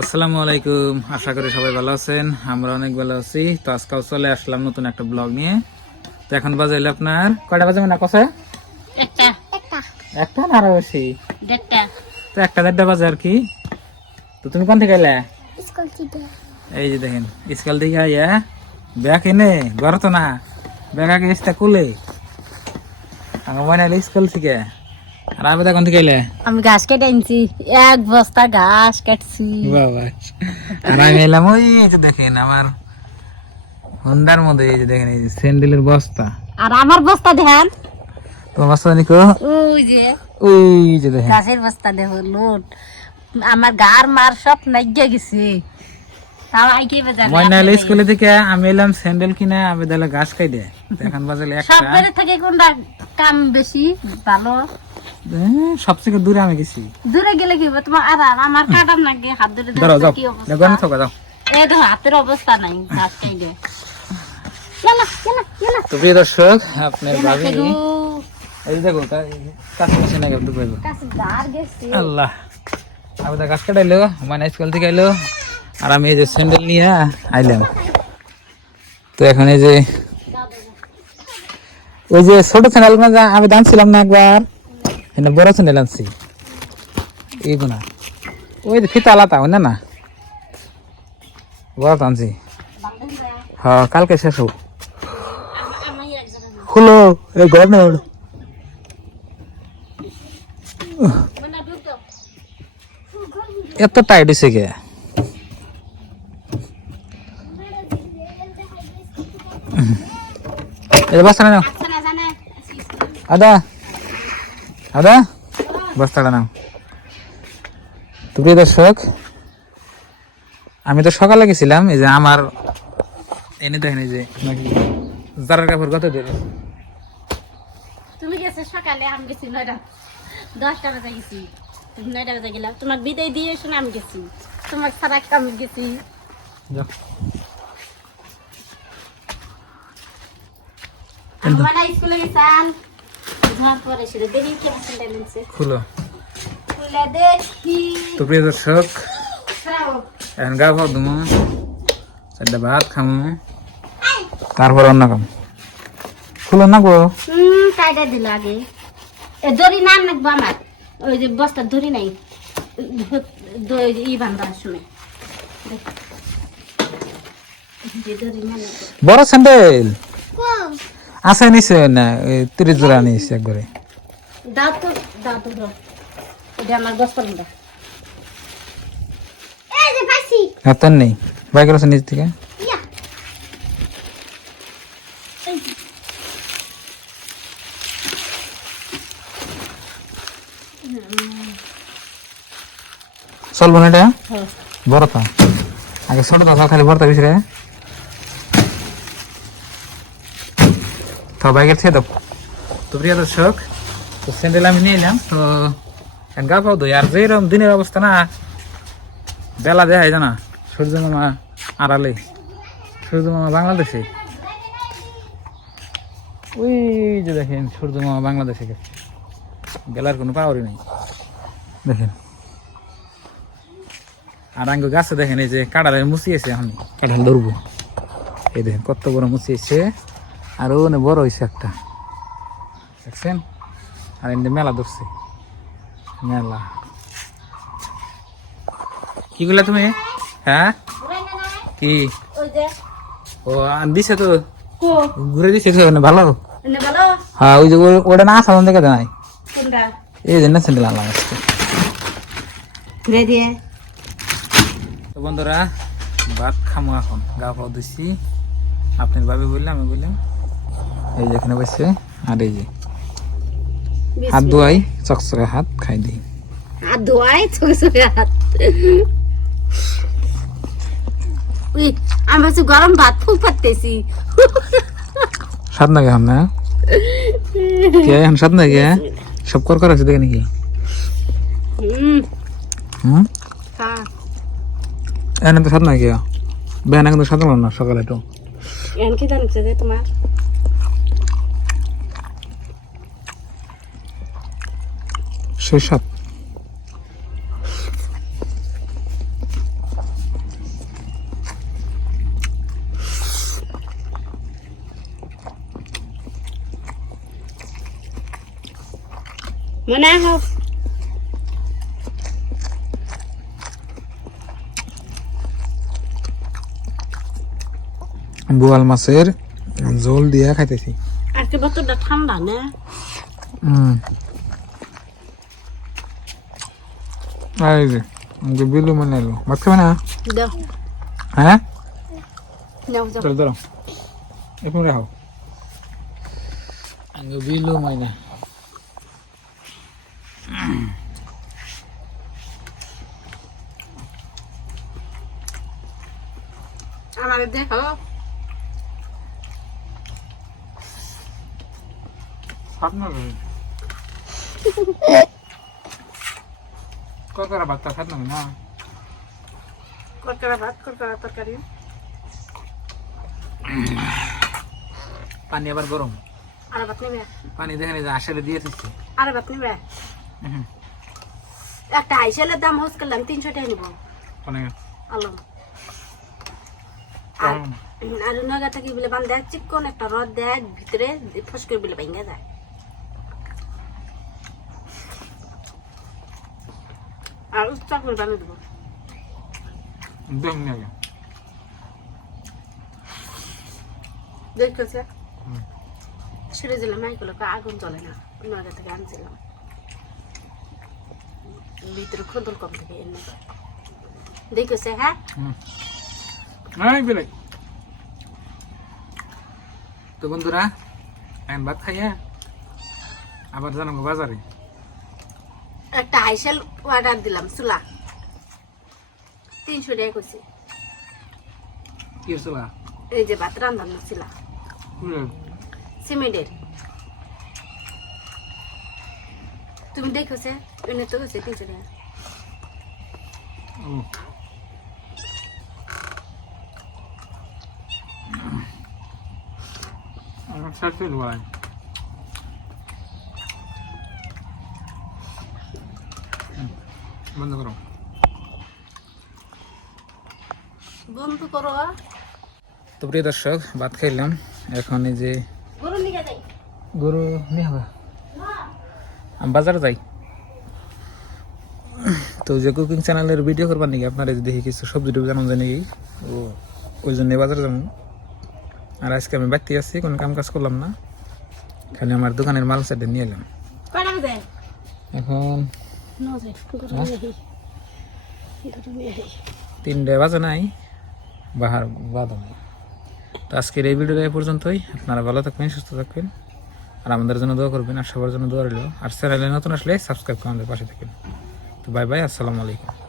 আসসালামু আলাইকুম, আশা করি সবাই ভালো আছেন। আমরা অনেক ভালো আছি। তো আজকাল চলে আসলাম নতুন একটা ব্লগ নিয়ে। তো এখন বাজে হলো আপনার কয়টা বাজে মনে কছে একটা একটা না আরো বেশি, দেড়টা তো একটা দেড়টা বাজে আর কি। তো তুমি কোন থেকে এলে? স্কুল থেকে। এই যে দেখেন স্কুল থেকে আইয়া ব্যাগ এনে ঘর তো না ব্যাগ আগে এসটা কুলে আমার মনে হলো স্কুল থেকে। আর আমি কোন থেকে এলে? আমি ঘাস কেটে আনছি, এক বস্তা ঘাস কাটছি। বাবা, আর আমি এলাম ওই যে দেখেন আমার হন্ডার মধ্যে, এই যে দেখেন এই যে স্যান্ডেলের বস্তা। আর আমার বস্তা দেখেন, তোমার বস্তা নিকো ওই যে ওই যে দেখেন ঘাসের বস্তা দেখো লোড। আমার গার মার সব নাইগে গেছে, তাও আইকে বাজার ময়না এলে স্কুলে থেকে আমি এলাম স্যান্ডেল কিনে আমি দিলে ঘাস খাই দে। এখন বাজলে সব একটা বেড়ে থেকে কোনটা কাম বেশি ভালো? সবথেকে দূরে আমি গেছি। দূরে গেলে কি হবে তোমার? আর আমার কাটার নাকি হাত ধরে ধরো যাও, কি দেখো অবস্থা? না থাকো যাও। এই দেখো হাতের অবস্থা নাই, ঘাস খাই দে। তো প্রিয় দর্শক, আপনার ভাবি এই দেখো কাছে কাছে না গেল পাইবো। আল্লাহ, আমি তো গাছ কাটাইলো মানে স্কুল থেকে আইলো, আর আমি এই যে স্যান্ডেল নিয়ে আইলাম। তো এখন এই যে ওই যে ছোট স্যান্ডেল গুলো আমি দানছিলাম না একবার, বড় স্যান্ডেল আনছি এইগুলা। ওই যে ফিতা আলাদা হয় না না, বড় আনছি। হ্যাঁ কালকে শেষ হোক খুলো এই ঘর না এত টাইট হয়েছে কে? বস্তাটা নাও আদা, আদা বস্তাটা নাও। তো প্রিয় দর্শক, আমি তো সকালে গেছিলাম, এই যে আমার এনে দেখেন এই যে জারার কাপড় কত দেবে। তুমি গেছো সকালে, আমি গেছি 10টা বাজে গেছি। তুমি 9টা বাজে গেলাম, তোমার বিদায় দিয়ে শুনে আমি গেছি, তোমার সারা কাম গেছি। যাও। আমরা স্কুলে গেছান, যাওয়ার পরে সেটা দেরি কেমন লাগছে খুলো। খুলে দেখি। তো প্রিয় দর্শক, এখন গা ভাত দুমো, চারটা ভাত খামো, তারপর অন্য কাম। খুলো না গো। কায়দা দিল আগে এ দড়ি না নাকবো আমার, ওই যে বস্তার দড়ি নাই, ই বান্ধা শুনে বড় স্যান্ডেল আছে নিছে না, 30 জোড়া নিছে একবারে। দাও তো দাও, এটা আমার বস্তা বান্ধা। হাতার নেই বাইক আছে নিচ থেকে। চলবো না এটা বড় তো আগে ছোট তো খালি বড়টা বেশি রে তো বাইকের থেকে দাও। তো প্রিয় দর্শক, তো স্যান্ডেল আমি নিয়ে এলাম। তো গা পাও দই আর যেরকম দিনের অবস্থা না, বেলা দেখাই জানা সূর্য মামা আড়ালে, সূর্য মামা বাংলাদেশে, ওই যে দেখেন সূর্য মামা বাংলাদেশে গেছে, গেলার কোনো পাওয়ারই নেই দেখেন। আর আঙ্গ গাছে দেখেন এই যে কাঁঠালের মুচি আছে, এখন কাঁঠাল ধরবো। এই দেখেন কত বড় মুচি আছে, আর ওনে বড় হয়েছে একটা দেখছেন। আর এমনি মেলা ধরছে, মেলা কি গুলা তুমি? হ্যাঁ কি ও দিছে তো ঘুরে দিছে তো ভালো। হ্যাঁ ওই যে ওটা না সামনে থেকে নাই, এই জন্য স্যান্ডেল আনলাম আজকে। তো বন্ধুরা ভাত খামো এখন, গা পাও দিচ্ছি। আপনার ভাবি বললাম, আমি বললাম এই যে এখানে বসে, আর এই যে হাত ধোয়াই চকচকে হাত খাই দিই। হাত ধোয়াই চকচকে হাত। আমি হচ্ছে গরম ভাত ফুল পাততেছি, স্বাদ নাকি এখন না? কে এখন স্বাদ নাকি? সব কর আছে দেখে নাকি? এনে তো স্বাদ নাকি? বেহানা কিন্তু স্বাদ না সকালে তো। এখন কি জানছে যে তোমার সেই স্বাদ। মনে হোক বোয়াল মাছের ঝোল দিয়া খাইতেছি। আজকে বোতলটা ঠান্ডা না এই যে আমাকে বিলু মানে এলো, ভাত খাবে না? দাও হ্যাঁ দাও দাও চলো ধরো এখন রাখো। আমাকে বিলু মানে আমার দেখো কতটা ভাতটা খাত না কতটা ভাত কতটা তরকারি পানি আবার গরম, আর ভাত নেবে পানি দেখেন যে আসলে দিয়ে দিচ্ছে। আর ভাত নেবে একটা আইসেলের দাম হোস করলাম 300 টাকা নিব আলম আর নগা থেকে বলে বান দেয় চিকন একটা রদ দেয় ভিতরে ফস করে বলে ভেঙে যায়। আর উচ্চা করে বানিয়ে দেবো দেখতেছে ছেড়ে দিলাম মাইগুলো আগুন জ্বলে না নগা থেকে আনছিলাম ভিতরে খোদল কম থেকে এনে দেখেছে। হ্যাঁ তো বন্ধুরা এখন ভাত খাইয়া আবার জানাবো বাজারে। একটা আইসেল অর্ডার দিলাম চুলা 300 টাকা করছি। কি হচ্ছিল? এই যে ভাত রান্ধার চুলা সিমেন্টের তুমি দেখেছে এনে তো গেছে 300 টাকা। বন্ধ করো বন্ধ করো। তো প্রিয় দর্শক ভাত খাইলাম, এখন এই যে গরু নিয়ে যাই গরু নিয়ে হবে আমি বাজারে যাই। তো যে কুকিং চ্যানেলের ভিডিও করবার নাকি আপনারা যদি দেখি কিছু সবজি টুবি জানান যায় নাকি ওই জন্য বাজারে যাবো। আর আজকে আমি বাড়তে আসছি, কোনো কাম কাজ করলাম না, খালি আমার দোকানের মাল সাইডে নিয়ে এলাম। এখন 3টা বাজে নাই বাহার বাদা নাই। তো আজকের এই ভিডিওটা এই পর্যন্তই। আপনারা ভালো থাকবেন, সুস্থ থাকবেন, আর আমাদের জন্য দোয়া করবেন, আর সবার জন্য দোয়া রইল। আর চ্যানেলে নতুন আসলে সাবস্ক্রাইব করে আমাদের পাশে থাকবেন। তো বাই বাই, আসসালামু আলাইকুম।